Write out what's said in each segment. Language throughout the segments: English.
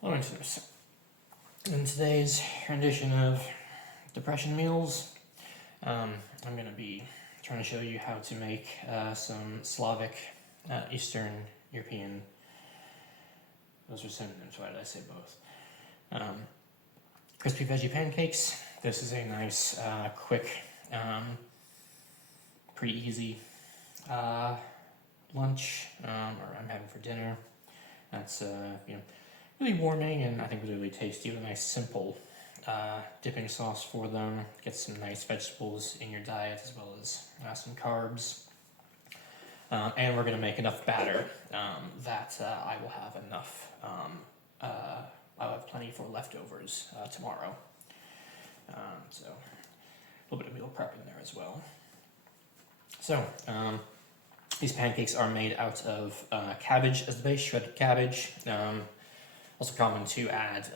Hello, listeners. In today's rendition of Depression Meals, I'm going to be trying to show you how to make some Slavic, Eastern European, those are synonyms, why did I say both? Crispy veggie pancakes. This is a nice, quick, pretty easy lunch, or I'm having for dinner. That's, really warming and I think really tasty with a nice simple dipping sauce for them. Get some nice vegetables in your diet as well as some carbs. And we're going to make enough batter that I will have enough, I'll have plenty for leftovers tomorrow. So a little bit of meal prep in there as well. So these pancakes are made out of cabbage as the base, shredded cabbage. Also common to add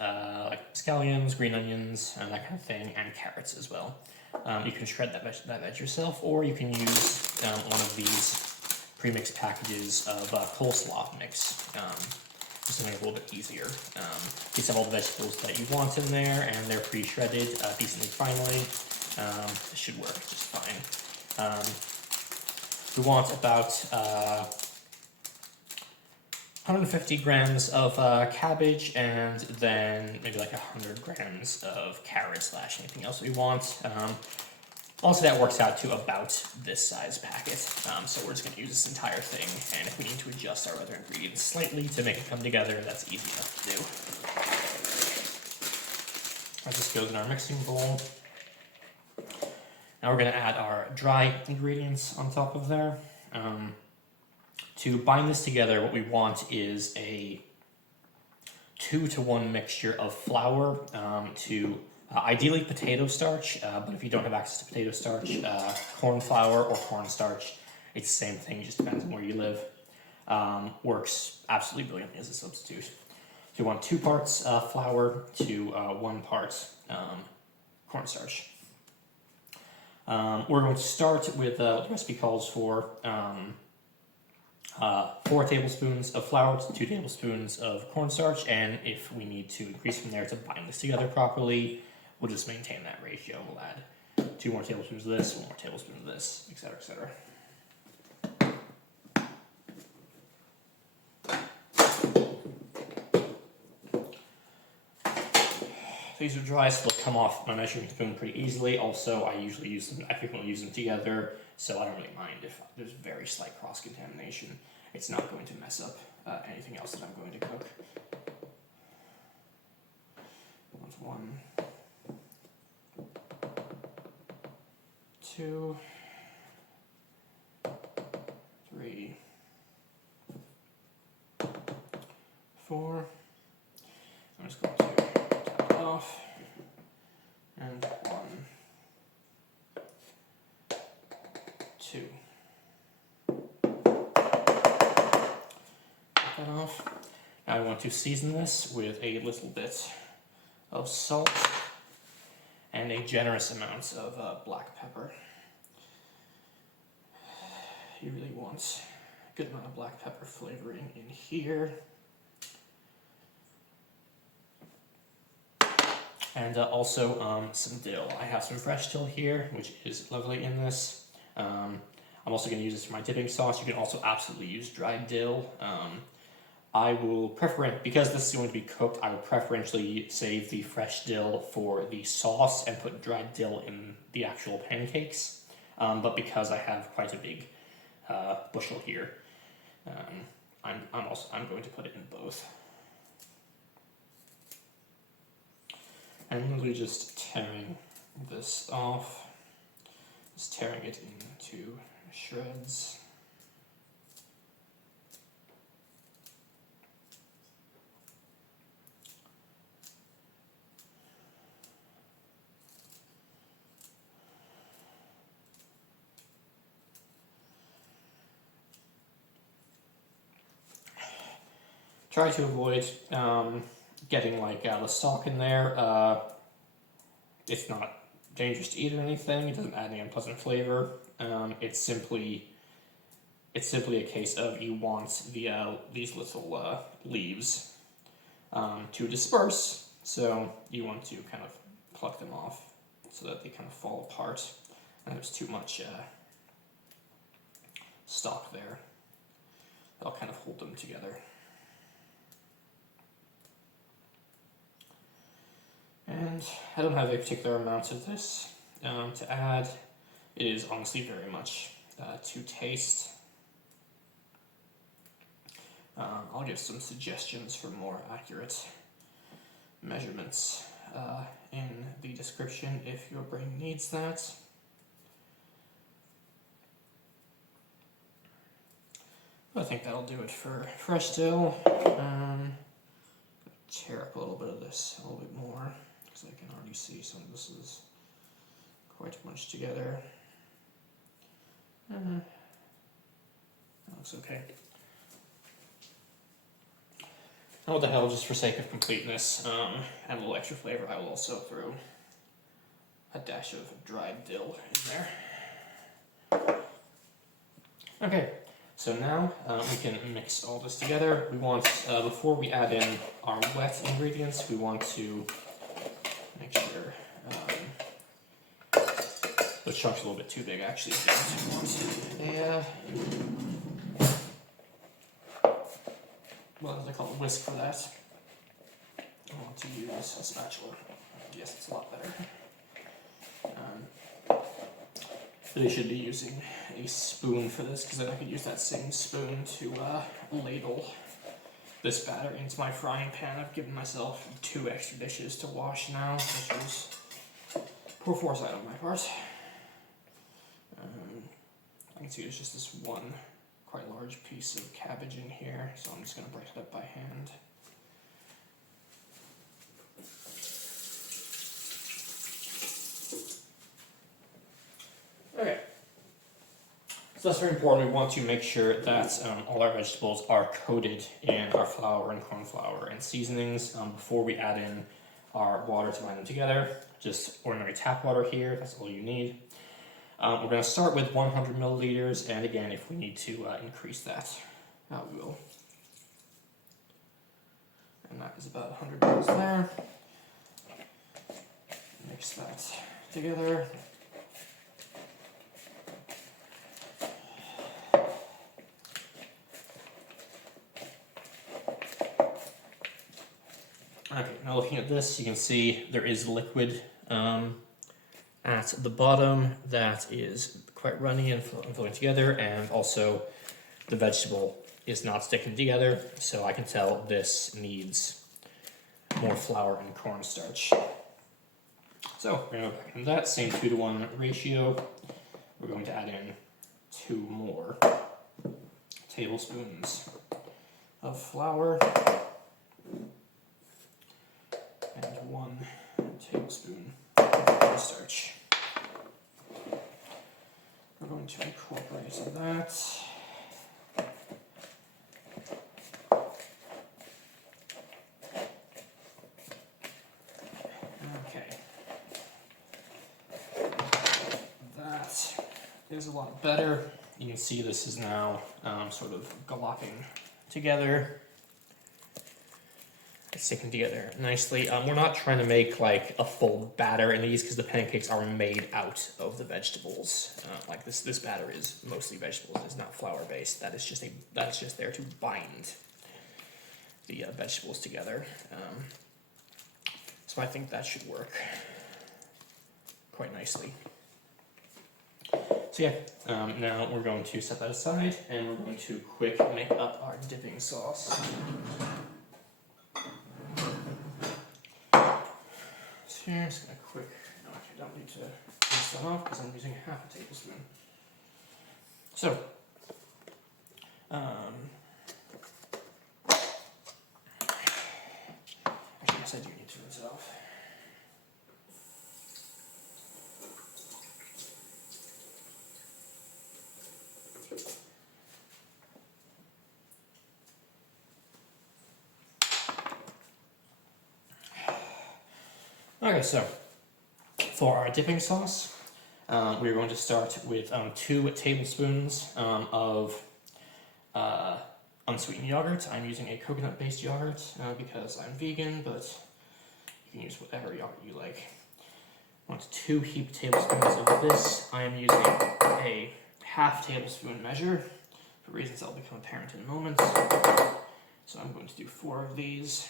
like scallions, green onions, and that kind of thing, and carrots as well. You can shred that veg yourself, or you can use one of these pre-mixed packages of coleslaw mix, just to make it a little bit easier. These have all the vegetables that you want in there, and they're pre-shredded decently finely. It should work just fine. We want about 150 grams of cabbage, and then maybe like 100 grams of carrots / anything else we want. Also, that works out to about this size packet. So we're just going to use this entire thing, and if we need to adjust our other ingredients slightly to make it come together, that's easy enough to do. That just goes in our mixing bowl. Now we're going to add our dry ingredients on top of there. To bind this together, what we want is a 2-to-1 mixture of flour to ideally potato starch, but if you don't have access to potato starch, corn flour or cornstarch, it's the same thing, it just depends on where you live. Works absolutely brilliantly as a substitute. So you want 2 parts flour to 1 part cornstarch. We're going to start with what the recipe calls for 4 tablespoons of flour to 2 tablespoons of cornstarch, and if we need to increase from there to bind this together properly, we'll just maintain that ratio. We'll add 2 more tablespoons of this, 1 more tablespoon of this, etc., etc. These are dry, so they'll come off my measuring spoon pretty easily. Also, I frequently use them together, so I don't really mind if there's very slight cross-contamination. It's not going to mess up anything else that I'm going to cook. 1, 2, 3, 4. I'm just going to tap it off. And 1, 2. Take that off. Now I want to season this with a little bit of salt and a generous amount of black pepper. You really want a good amount of black pepper flavoring in here. And also some dill. I have some fresh dill here, which is lovely in this. I'm also going to use this for my dipping sauce. You can also absolutely use dried dill. I will because this is going to be cooked, I will preferentially save the fresh dill for the sauce and put dried dill in the actual pancakes. But because I have quite a big bushel here, I'm going to put it in both. I'm literally just tearing this off, just tearing it into shreds. Try to avoid getting like the stalk in there. It's not dangerous to eat or anything. It doesn't add any unpleasant flavor. It's simply a case of you want the these little leaves to disperse. So you want to kind of pluck them off so that they kind of fall apart. And there's too much stock there. That'll kind of hold them together. And I don't have a particular amount of this to add. It is honestly very much to taste. I'll give some suggestions for more accurate measurements in the description if your brain needs that. I think that'll do it for fresh dill. Tear up a little bit of this a little bit more because I can already see some of this is quite bunched together. That looks okay. And what the hell, just for sake of completeness and a little extra flavor, I will also throw a dash of dried dill in there. Okay, so now we can mix all this together. We want, before we add in our wet ingredients, we want to make sure the chunk's a little bit too big actually. Yeah. What do they call it? Whisk for that. I want to use a spatula. Yes, it's a lot better. But I should be using a spoon for this because then I could use that same spoon to ladle this batter into my frying pan. I've given myself 2 extra dishes to wash now, which is poor foresight on my part. I can see there's just this one quite large piece of cabbage in here, so I'm just going to break it up by hand. Okay, so that's very important. We want to make sure that all our vegetables are coated in our flour and corn flour and seasonings before we add in our water to bind them together. Just ordinary tap water here, that's all you need. We're going to start with 100 milliliters, and again, if we need to increase that, we will. And that is about 100 mils there. Mix that together. Okay, now looking at this, you can see there is liquid at the bottom that is quite runny and flowing together, and also the vegetable is not sticking together, so I can tell this needs more flour and cornstarch. So we're going to put in that same 2-to-1 ratio. We're going to add in 2 more tablespoons of flour and 1 tablespoon of cornstarch. We're going to incorporate that. Okay. That is a lot better. You can see this is now sort of glopping together. It's sticking together nicely. We're not trying to make like a full batter in these because the pancakes are made out of the vegetables. Like this batter is mostly vegetables. It's not flour based. That's just there to bind the vegetables together. So I think that should work quite nicely. So yeah, now we're going to set that aside and we're going to quick make up our dipping sauce. So here, I'm just going to quick, no, actually I don't need to rinse that off because I'm using half a tablespoon. So, actually yes I do need to rinse it off. Okay, so for our dipping sauce, we're going to start with 2 tablespoons of unsweetened yogurt. I'm using a coconut-based yogurt because I'm vegan, but you can use whatever yogurt you like. I want 2 heaped tablespoons of this. I am using a half tablespoon measure for reasons that will become apparent in a moment. So I'm going to do 4 of these.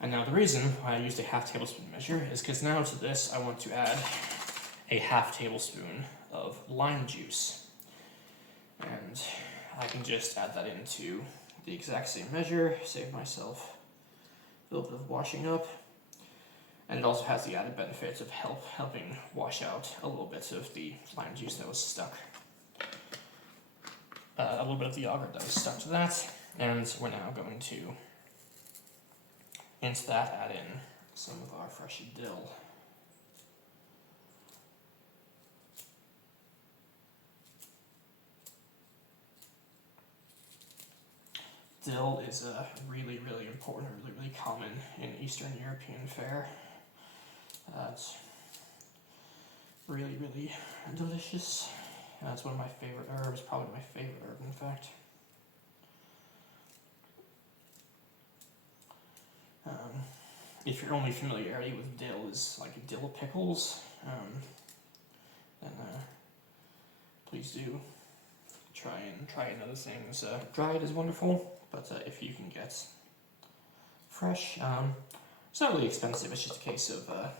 And now the reason why I used a half tablespoon measure is because now to this I want to add a half tablespoon of lime juice. And I can just add that into the exact same measure, save myself a little bit of washing up. And it also has the added benefit of helping wash out a little bit of the lime juice that was stuck. A little bit of the yogurt that was stuck to that. And we're now going to, into that, add in some of our fresh dill. Dill is really, really important, really, really common in Eastern European fare. It's really, really delicious. It's one of my favorite herbs, probably my favorite herb, in fact. If your only familiarity with dill is like dill pickles, then please do try and other things. Dried is wonderful, but if you can get fresh, it's not really expensive. It's just a case of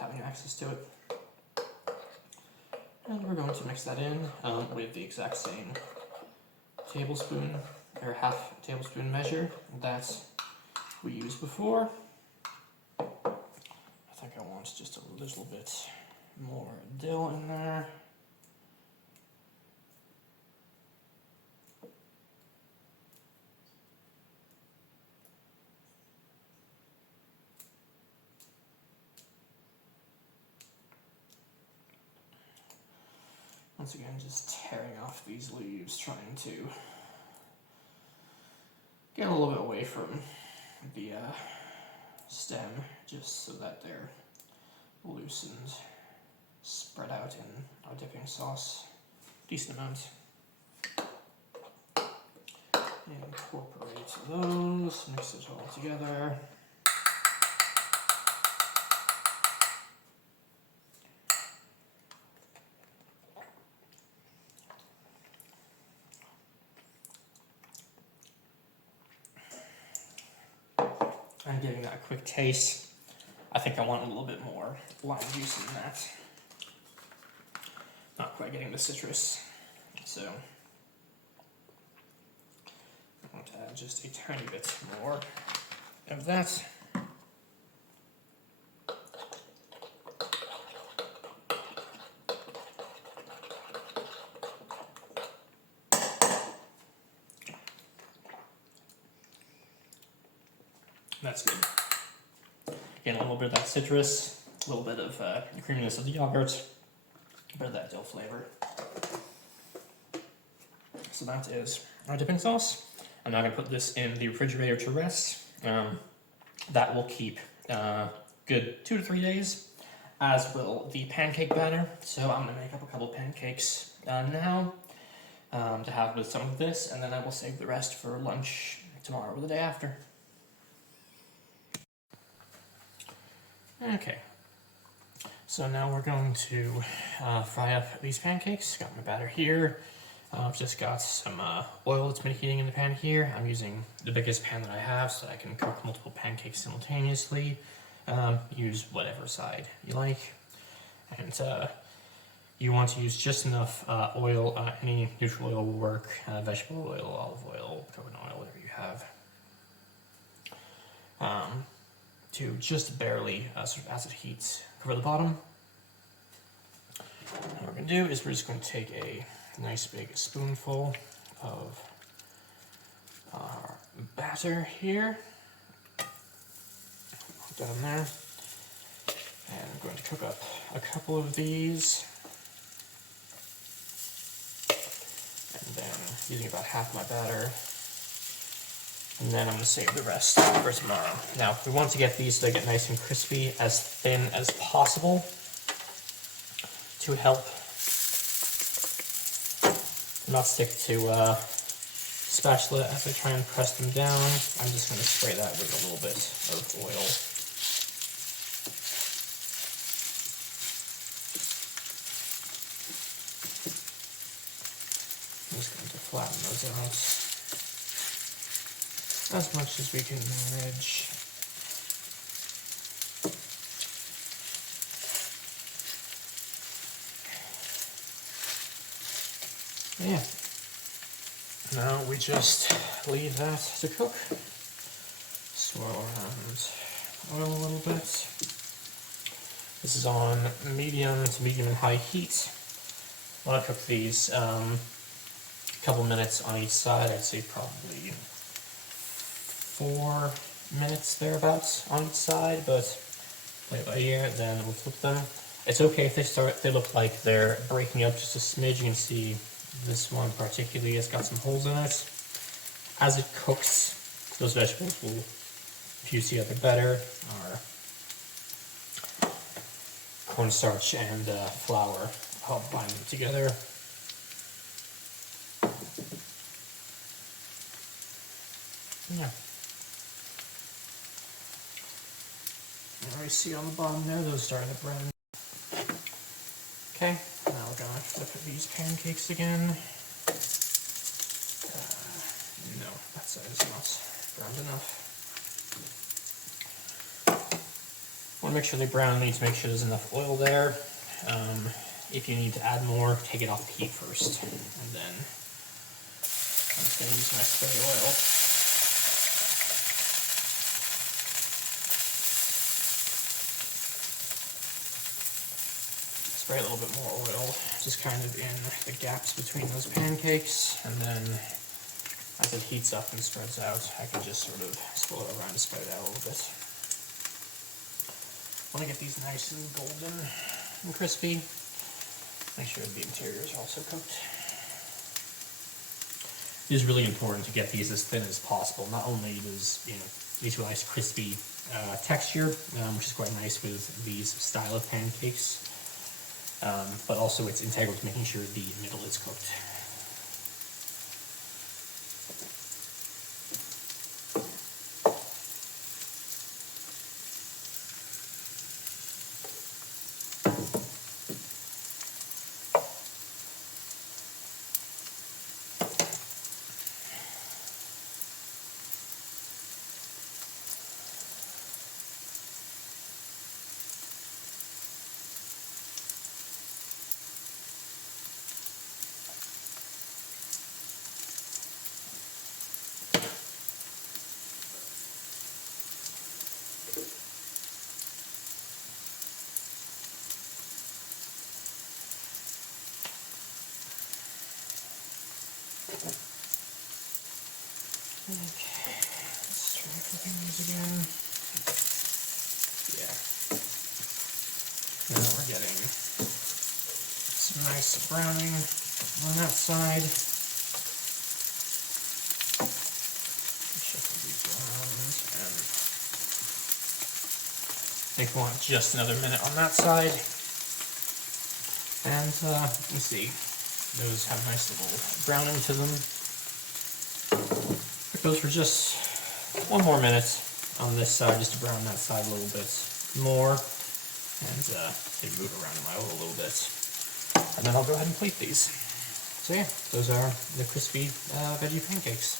having access to it. And we're going to mix that in with the exact same tablespoon or half tablespoon measure that we used before. I think I want just a little bit more dill in there. Once again, just tearing off these leaves, trying to get a little bit away from the stem, just so that they're loose and spread out in our dipping sauce. Decent amount. Incorporate those, mix it all together. And giving that a quick taste. I think I want a little bit more lime juice in that. Not quite getting the citrus, so I want to add just a tiny bit more of that. That's good. Again, a little bit of that citrus, a little bit of the creaminess of the yogurt, a bit of that dill flavor. So that is our dipping sauce. I'm now going to put this in the refrigerator to rest. That will keep good 2 to 3 days, as will the pancake batter. So I'm going to make up a couple pancakes now to have with some of this, and then I will save the rest for lunch tomorrow or the day after. Okay, so now we're going to fry up these pancakes. Got my batter here. I've just got some oil that's been heating in the pan here. I'm using the biggest pan that I have so that I can cook multiple pancakes simultaneously. Use whatever side you like. And you want to use just enough oil, any neutral oil will work, vegetable oil, olive oil, coconut oil, whatever you have. To just barely, sort of as it heats, cover the bottom. And what we're going to do is we're just going to take a nice big spoonful of our batter here. Put that in there. And I'm going to cook up a couple of these. And then using about half my batter. And then I'm going to save the rest for tomorrow. Now, we want to get these so they get nice and crispy, as thin as possible. to help not stick to spatula as I try and press them down, I'm just going to spray that with a little bit of oil. I'm just going to flatten those out as much as we can manage. Yeah. Now we just leave that to cook. Swirl around oil a little bit. This is on medium to medium and high heat. I want to cook these a couple minutes on each side. I'd say probably 4 minutes thereabouts on each side, but play it by ear, then we'll flip them. It's okay if they look like they're breaking up just a smidge. You can see this one particularly has got some holes in it. As it cooks, those vegetables will fuse together better. Our cornstarch and flour help bind them together. Yeah. You already see on the bottom there, those starting to brown. Okay, now we're going to flip these pancakes again. No, that side is not browned enough. Want to make sure they brown. Need to make sure there's enough oil there. If you need to add more, take it off the heat first, and then I'm just going to use my spray oil. Spray a little bit more oil, just kind of in the gaps between those pancakes, and then as it heats up and spreads out, I can just sort of swirl it around to spread it out a little bit. Want to get these nice and golden and crispy. Make sure the interior is also cooked. It is really important to get these as thin as possible. Not only does these a nice crispy texture, which is quite nice with these style of pancakes, but also it's integral to making sure the middle is cooked. Okay, let's try cooking these again. Yeah. Now we're getting some nice browning on that side. Shuffle these around, and I think we want just another minute on that side. And you see, those have a nice little browning to them. It goes for just 1 more minute on this side, just to brown that side a little bit more, and maybe move around in my oil a little bit. And then I'll go ahead and plate these. So yeah, those are the crispy veggie pancakes.